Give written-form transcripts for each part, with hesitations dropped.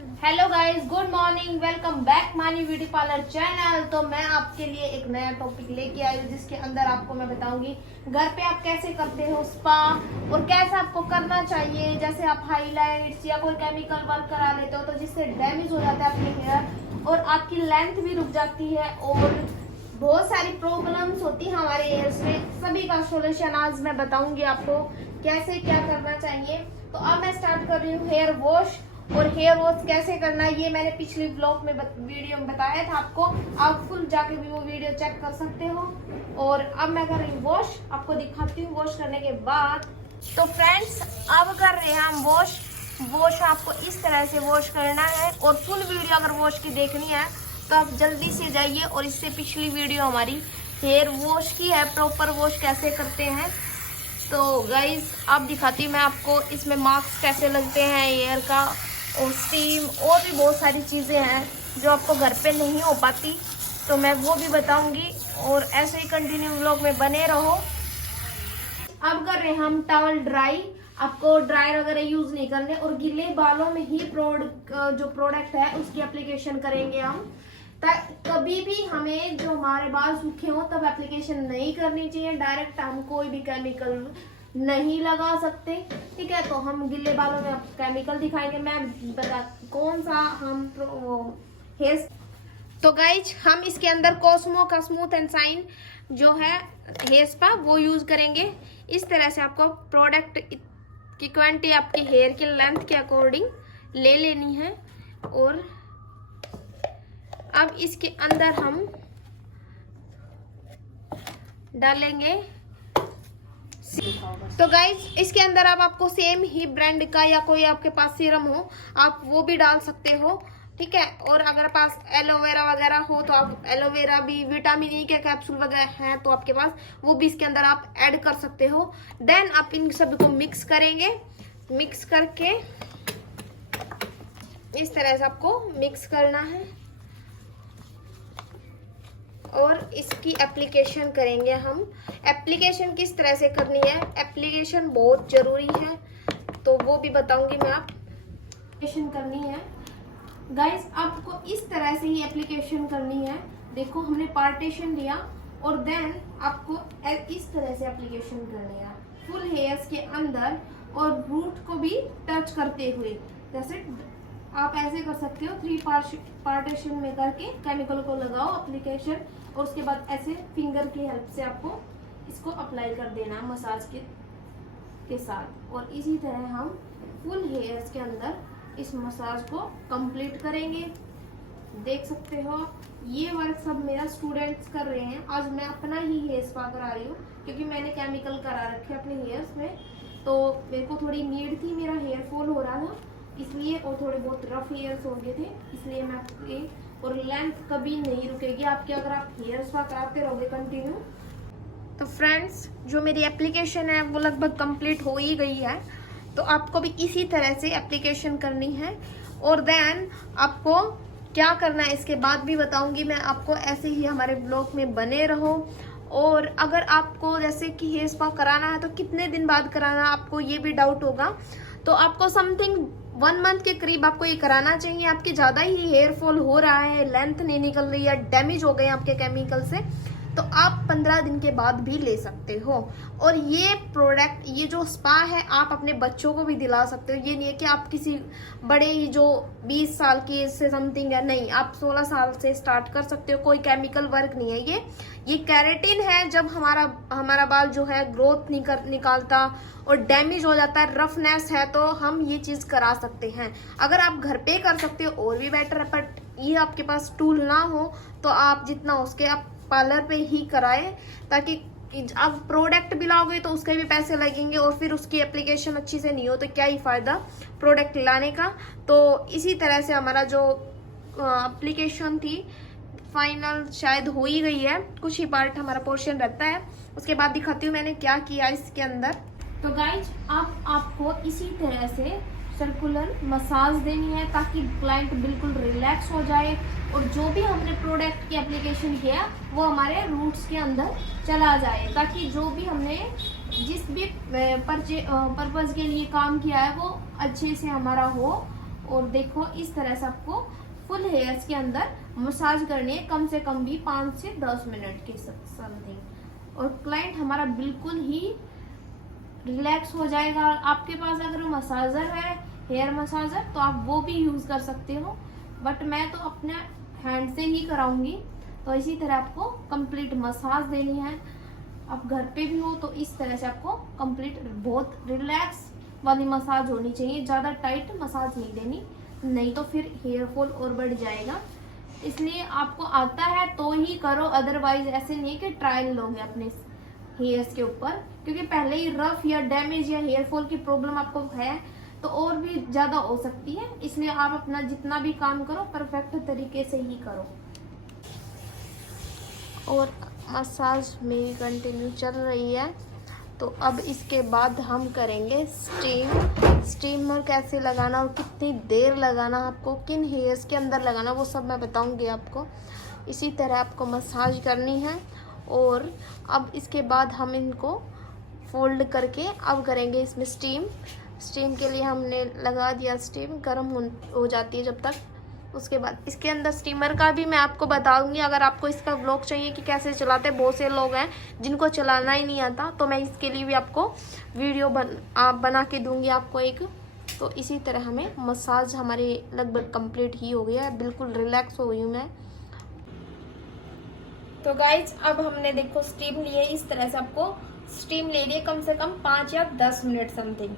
Hello guys, good morning, welcome back मानी beauty parlour channel. तो मैं आपके लिए एक नया टॉपिक लेके आई हूँ जिसके अंदर आपको मैं बताऊंगी घर पे आप कैसे करते हो स्पा और कैसे आपको करना चाहिए। जैसे आप हाईलाइट्स या कोई केमिकल वर्क करा लेते हो तो जिससे डैमेज हो जाता है अपने हेयर और आपकी लेंथ भी रुक जाती है और बहुत सारी प्रॉब्लम्स होती है हमारे हेयर्स में। सभी का सोल्यूशन आज मैं बताऊंगी आपको कैसे क्या करना चाहिए। तो अब मैं स्टार्ट कर रही हूँ हेयर वॉश। और हेयर वॉश कैसे करना है ये मैंने पिछले ब्लॉग में वीडियो में बताया था आपको। आप फुल जाके भी वो वीडियो चेक कर सकते हो। और अब मैं कर रही हूँ वॉश, आपको दिखाती हूँ वॉश करने के बाद। तो फ्रेंड्स, अब कर रहे हैं हम वॉश। वॉश आपको इस तरह से वॉश करना है और फुल वीडियो अगर वॉश की देखनी है तो आप जल्दी से जाइए। और इससे पिछली वीडियो हमारी हेयर वॉश की है, प्रॉपर वॉश कैसे करते हैं। तो गाइज अब दिखाती हूँ मैं आपको इसमें मास्क कैसे लगते हैं हेयर का, और स्टीम और भी बहुत सारी चीज़ें हैं जो आपको घर पे नहीं हो पाती, तो मैं वो भी बताऊंगी। और ऐसे ही कंटिन्यू व्लॉग में बने रहो। अब कर रहे हैं हम टॉवल ड्राई। आपको ड्रायर वगैरह यूज नहीं करने और गीले बालों में ही जो प्रोडक्ट है उसकी एप्लीकेशन करेंगे हम। कभी भी हमें जो हमारे बाल सूखे हो तब एप्लीकेशन नहीं करनी चाहिए। डायरेक्ट हम कोई भी केमिकल नहीं लगा सकते, ठीक है। तो हम गिले बालों में केमिकल दिखाएंगे, मैं बता कौन सा हम हेयर। तो गाइज हम इसके अंदर कॉस्मो का स्मूथ एंड शाइन जो है हेयर स्पा वो यूज करेंगे। इस तरह से आपको प्रोडक्ट की क्वांटिटी आपके हेयर के लेंथ के अकॉर्डिंग ले लेनी है। और अब इसके अंदर हम डालेंगे। तो गाइज इसके अंदर अब आपको सेम ही ब्रांड का या कोई आपके पास सीरम हो आप वो भी डाल सकते हो, ठीक है। और अगर पास एलोवेरा वगैरह हो तो आप एलोवेरा भी, विटामिन ई के कैप्सूल वगैरह हैं तो आपके पास वो भी इसके अंदर आप ऐड कर सकते हो। देन आप इन सब को मिक्स करेंगे। मिक्स करके इस तरह से आपको मिक्स करना है और इसकी एप्लीकेशन करेंगे हम। एप्लीकेशन किस तरह से करनी है, एप्लीकेशन बहुत जरूरी है तो वो भी बताऊंगी मैं। आप एप्लीकेशन करनी है गाइस, आपको इस तरह से ही एप्लीकेशन करनी है। देखो हमने पार्टीशन लिया और देन आपको इस तरह से एप्लीकेशन करनी है फुल हेयर्स के अंदर और रूट को भी टच करते हुए। जैसे आप ऐसे कर सकते हो, 3 पार्टीशन में करके केमिकल को लगाओ एप्लीकेशन और उसके बाद ऐसे फिंगर की हेल्प से आपको इसको अप्लाई कर देना मसाज के साथ। और इसी तरह हम फुल हेयर्स के अंदर इस मसाज को कंप्लीट करेंगे। देख सकते हो ये वर्क सब मेरा स्टूडेंट्स कर रहे हैं। आज मैं अपना ही हेयर स्पा करा रही हूँ क्योंकि मैंने केमिकल करा रखे अपने हेयर्स में, तो मेरे को थोड़ी नीड थी, मेरा हेयर फॉल हो रहा था इसलिए, और थोड़े बहुत रफ हेयर्स हो गए थे इसलिए मैं आपके। और लेंथ कभी नहीं रुकेगी आपकी अगर आप हेयर स्पा कराते रहोगे कंटिन्यू। तो फ्रेंड्स, जो मेरी एप्लीकेशन है वो लगभग कंप्लीट हो ही गई है, तो आपको भी इसी तरह से एप्लीकेशन करनी है। और देन आपको क्या करना है इसके बाद भी बताऊंगी मैं आपको। ऐसे ही हमारे ब्लॉग में बने रहो। और अगर आपको जैसे कि हेयर स्पा कराना है तो कितने दिन बाद कराना, आपको ये भी डाउट होगा, तो आपको समथिंग 1 मंथ के करीब आपको ये कराना चाहिए। आपकी ज्यादा ही हेयर फॉल हो रहा है, लेंथ नहीं निकल रही है, डैमेज हो गए आपके केमिकल से, तो आप 15 दिन के बाद भी ले सकते हो। और ये प्रोडक्ट, ये जो स्पा है आप अपने बच्चों को भी दिला सकते हो। ये नहीं है कि आप किसी बड़े ही जो 20 साल की एज से समथिंग है, नहीं, आप 16 साल से स्टार्ट कर सकते हो। कोई केमिकल वर्क नहीं है ये केराटिन है। जब हमारा बाल जो है ग्रोथ निकालता और डैमेज हो जाता है, रफनेस है, तो हम ये चीज करा सकते हैं। अगर आप घर पे कर सकते हो और भी बेटर है, बट ये आपके पास टूल ना हो तो आप जितना हो सके आप पार्लर पे ही कराएं, ताकि अब प्रोडक्ट भी लाओगे तो उसके भी पैसे लगेंगे और फिर उसकी एप्लीकेशन अच्छी से नहीं हो तो क्या ही फायदा प्रोडक्ट लाने का। तो इसी तरह से हमारा जो एप्लीकेशन थी फाइनल शायद हो ही गई है, कुछ ही पार्ट हमारा पोर्शन रहता है। उसके बाद दिखाती हूँ मैंने क्या किया इसके अंदर। तो गाइज अब आपको इसी तरह से सर्कुलर मसाज देनी है ताकि क्लाइंट बिल्कुल रिलैक्स हो जाए और जो भी हमने प्रोडक्ट की एप्लीकेशन किया वो हमारे रूट्स के अंदर चला जाए, ताकि जो भी हमने जिस भी पर्पज के लिए काम किया है वो अच्छे से हमारा हो और देखो इस तरह से आपको फुल हेयर्स के अंदर मसाज करनी है, कम से कम भी 5 से 10 मिनट के समथिंग। और क्लाइंट हमारा बिल्कुल ही रिलैक्स हो जाएगा। आपके पास अगर मसाजर है, हेयर मसाजर, तो आप वो भी यूज कर सकते हो, बट मैं तो अपने हैंड से ही कराऊंगी। तो इसी तरह आपको कंप्लीट मसाज देनी है। आप घर पे भी हो तो इस तरह से आपको कंप्लीट बहुत रिलैक्स वाली मसाज होनी चाहिए, ज़्यादा टाइट मसाज नहीं देनी, नहीं तो फिर हेयर फॉल और बढ़ जाएगा। इसलिए आपको आता है तो ही करो, अदरवाइज ऐसे नहीं कि ट्रायल लोगे अपने हेयर्स के ऊपर, क्योंकि पहले ही रफ या डैमेज या हेयर फॉल की प्रॉब्लम आपको है तो और भी ज़्यादा हो सकती है। इसलिए आप अपना जितना भी काम करो परफेक्ट तरीके से ही करो। और मसाज मेरी कंटिन्यू चल रही है। तो अब इसके बाद हम करेंगे स्टीमर कैसे लगाना और कितनी देर लगाना, आपको किन हेयर्स के अंदर लगाना, वो सब मैं बताऊंगी आपको। इसी तरह आपको मसाज करनी है। और अब इसके बाद हम इनको फोल्ड करके अब करेंगे इसमें स्टीम के लिए हमने लगा दिया, स्टीम गर्म हो जाती है जब तक। उसके बाद इसके अंदर स्टीमर का भी मैं आपको बताऊंगी। अगर आपको इसका व्लॉग चाहिए कि कैसे चलाते हैं, बहुत से लोग हैं जिनको चलाना ही नहीं आता, तो मैं इसके लिए भी आपको वीडियो बना के दूंगी आपको एक। तो इसी तरह हमें मसाज हमारी लगभग कंप्लीट ही हो गया है, बिल्कुल रिलैक्स हो गई हूँ मैं। तो गाइज अब हमने देखो स्टीम लिए, इस तरह से आपको स्टीम ले लिए कम से कम 5 या 10 मिनट समथिंग।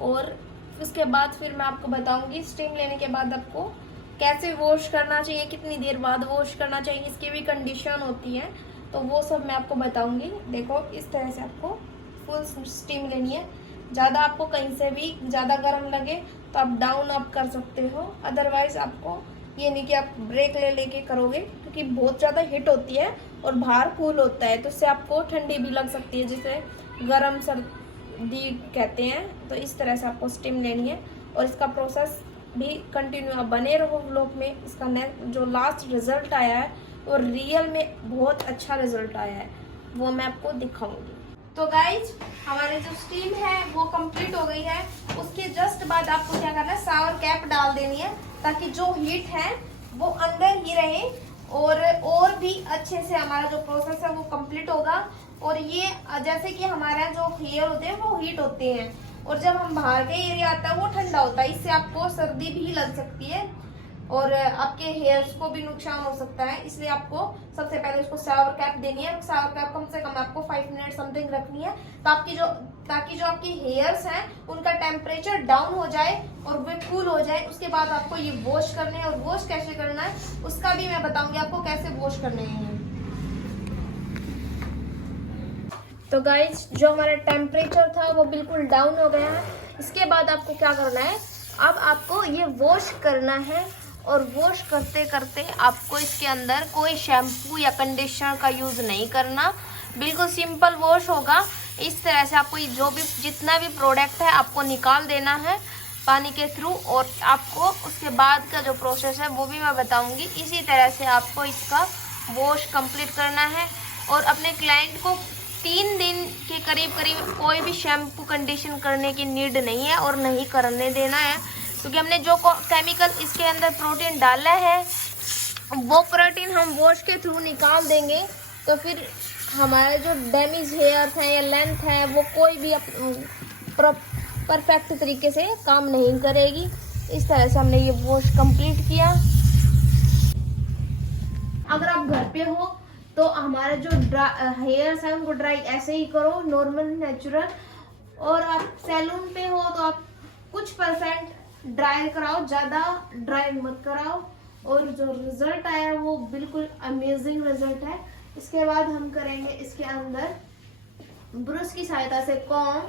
और उसके बाद फिर मैं आपको बताऊंगी स्टीम लेने के बाद आपको कैसे वॉश करना चाहिए, कितनी देर बाद वॉश करना चाहिए, इसकी भी कंडीशन होती है, तो वो सब मैं आपको बताऊंगी। देखो इस तरह से आपको फुल स्टीम लेनी है। ज़्यादा आपको कहीं से भी ज़्यादा गर्म लगे तो आप डाउन अप कर सकते हो, अदरवाइज आपको ये नहीं कि आप ब्रेक ले लेके करोगे, क्योंकि बहुत ज़्यादा हीट होती है और बाहर कूल होता है, तो इससे आपको ठंडी भी लग सकती है, जिसे गर्म सर्दी कहते हैं। तो इस तरह से आपको स्टीम लेनी है और इसका प्रोसेस भी कंटिन्यू, आप बने रहो व्लॉग में। इसका जो लास्ट रिजल्ट आया है वो रियल में बहुत अच्छा रिजल्ट आया है, वो मैं आपको दिखाऊंगी। तो गाइज हमारे जो स्टीम है वो कंप्लीट हो गई है। उसके जस्ट बाद आपको क्या करना है, शावर कैप डाल देनी है, ताकि जो हीट है वो अंदर ही रहे और भी अच्छे से हमारा जो प्रोसेस है वो कंप्लीट होगा। और ये जैसे कि हमारा जो हेयर होते हैं वो हीट होते हैं, और जब हम बाहर का एरिया आता है वो ठंडा होता है, इससे आपको सर्दी भी लग सकती है और आपके हेयर्स को भी नुकसान हो सकता है। इसलिए आपको सबसे पहले उसको शावर कैप देनी है। शावर कैप कम से कम आपको 5 मिनट समथिंग रखनी है, ताकि जो आपकी हेयर्स हैं उनका टेम्परेचर डाउन हो जाए और वे कूल हो जाए। उसके बाद आपको ये वॉश करने हैं, और वॉश कैसे करना है उसका भी मैं बताऊंगी आपको कैसे वॉश करने हैं। तो गाइज जो हमारा टेम्परेचर था वो बिल्कुल डाउन हो गया है। इसके बाद आपको क्या करना है, अब आपको ये वॉश करना है, और वॉश करते करते आपको इसके अंदर कोई शैम्पू या कंडीशनर का यूज़ नहीं करना, बिल्कुल सिंपल वॉश होगा। इस तरह से आपको जो भी जितना भी प्रोडक्ट है आपको निकाल देना है पानी के थ्रू, और आपको उसके बाद का जो प्रोसेस है वो भी मैं बताऊंगी। इसी तरह से आपको इसका वॉश कंप्लीट करना है, और अपने क्लाइंट को 3 दिन के करीब कोई भी शैम्पू कंडीशन करने की नीड नहीं है और नहीं करने देना है, क्योंकि हमने जो केमिकल इसके अंदर प्रोटीन डाला है वो प्रोटीन हम वॉश के थ्रू निकाल देंगे, तो फिर हमारे जो डैमेज हेयर हैं या लेंथ है वो कोई भी परफेक्ट तरीके से काम नहीं करेगी। इस तरह से हमने ये वॉश कंप्लीट किया। अगर आप घर पे हो तो हमारे जो हेयर्स हैं उनको ड्राई ऐसे ही करो, नॉर्मल नेचुरल। और आप सैलून पे हो तो आप कुछ % ड्राई कराओ, ज़्यादा ड्राई मत कराओ। और जो रिजल्ट आया वो बिल्कुल अमेजिंग रिजल्ट है। इसके बाद हम करेंगे इसके अंदर ब्रश की सहायता से कॉम,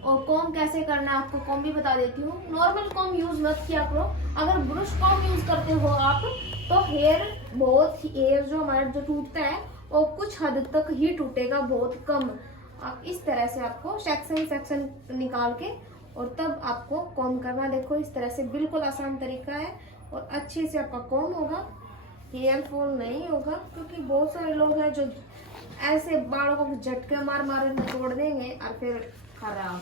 और कॉम कैसे करना है आपको कॉम भी बता देती हूँ। नॉर्मल कॉम यूज मत किया करो, अगर ब्रश कॉम यूज करते हो आप तो हेयर जो हमारा जो टूटता है वो कुछ हद तक ही टूटेगा, बहुत कम। आप इस तरह से आपको सेक्शन निकाल के और तब आपको कॉम करना। देखो इस तरह से बिल्कुल आसान तरीका है और अच्छे से आपका कॉम होगा, हेयर फॉल नहीं होगा। क्योंकि बहुत सारे लोग हैं जो ऐसे बालों को झटके मार तोड़ देंगे और फिर खराब।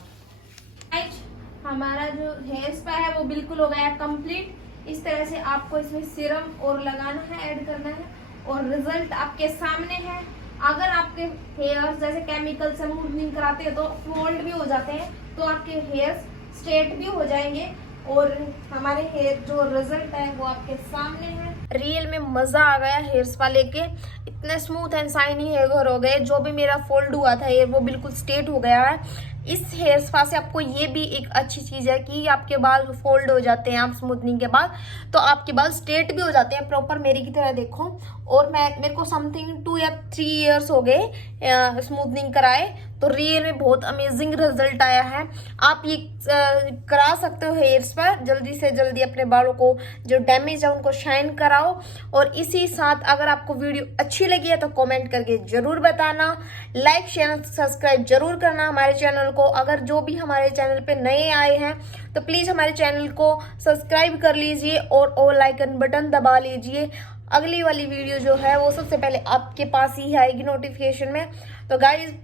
हमारा जो हेयर स्पा है वो बिल्कुल हो गया कंप्लीट। इस तरह से आपको इसमें सीरम और लगाना है, ऐड करना है, और रिजल्ट आपके सामने है। अगर आपके हेयर जैसे केमिकल से स्मूथनिंग कराते हैं तो फोल्ड भी हो जाते हैं, तो आपके हेयर स्ट्रेट भी हो जाएंगे, और हमारे हेयर जो रिजल्ट है वो आपके सामने है। रियल में मजा आ गया हेयर स्पा लेके, इतने स्मूथ एंड शाइनी हेयर हो गए। जो भी मेरा फोल्ड हुआ था हेयर वो बिल्कुल स्ट्रेट हो गया है। इस हेयर स्पा से आपको ये भी एक अच्छी चीज है कि आपके बाल फोल्ड हो जाते हैं आप स्मूथनिंग के बाद, तो आपके बाल स्ट्रेट भी हो जाते हैं प्रॉपर मेरी की तरह, देखो। और मेरे को समथिंग 2 या 3 इयर्स हो गए स्मूथनिंग कराए, तो रियल में बहुत अमेजिंग रिजल्ट आया है। आप ये करा सकते हो हेयर स्पा, जल्दी से जल्दी अपने बालों को जो डैमेज है उनको शाइन कराओ। और इसी साथ अगर आपको वीडियो अच्छी लगी है तो कमेंट करके जरूर बताना, लाइक शेयर सब्सक्राइब जरूर करना हमारे चैनल को। अगर जो भी हमारे चैनल पे नए आए हैं तो प्लीज हमारे चैनल को सब्सक्राइब कर लीजिए और ऑल आइकन बटन दबा लीजिए। अगली वाली वीडियो जो है वो सबसे पहले आपके पास ही आएगी नोटिफिकेशन में। तो गाइज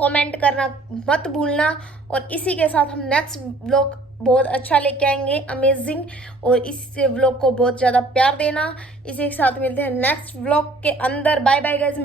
कमेंट करना मत भूलना, और इसी के साथ हम नेक्स्ट व्लॉग बहुत अच्छा लेके आएंगे, अमेजिंग, और इस व्लॉग को बहुत ज़्यादा प्यार देना। इसी के साथ मिलते हैं नेक्स्ट व्लॉग के अंदर। Bye bye guys.